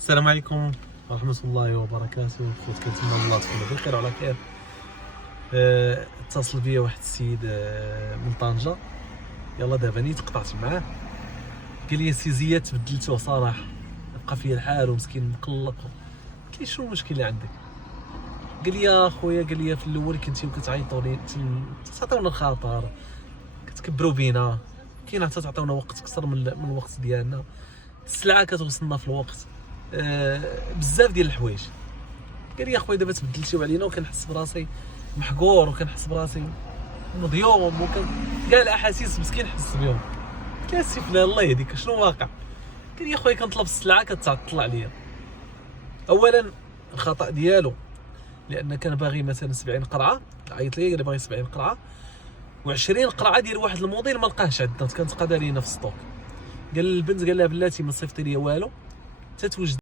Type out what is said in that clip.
السلام عليكم ورحمة الله وبركاته. خوت كنتمنى الله تكونوا بخير وعلى خير. اتصل بيا واحد السيد من طنجة، يلا دابا نيت قطعت معاه، قال لي سي زياد تبدلتوه صراحة، بقى فيا الحال ومسكين مقلق. قلت لي شنو المشكل اللي عندك؟ قال لي يا خويا، قال لي في الاول كنتيو كتعيطوا لي تعطيونا الخاطر، كتكبروا بينا، كاين حتى تعطيونا وقت اكثر من الوقت ديالنا، السلعه كتوصلنا في الوقت، بزاف ديال الحوايج. قال لي يا خويا دابا تبدلتيو علينا وكنحس براسي محقور وكنحس براسي مضيوم وكان كاع الاحاسيس مسكين حس بهم. قلت له سي فلان الله يهديك شنو واقع؟ قال لي يا خويا كنطلب السلعه كتعطل عليا. اولا الخطا ديالو لان كان باغي مثلا 70 قرعه، عيط لي قال لي باغي 70 قرعه و20 قرعه ديال واحد الموديل ما لقاهش عندنا، كانت قاده لينا في الستوك. قال البنت، قال لها بلاتي ما صيفطي لي والو حتى توجد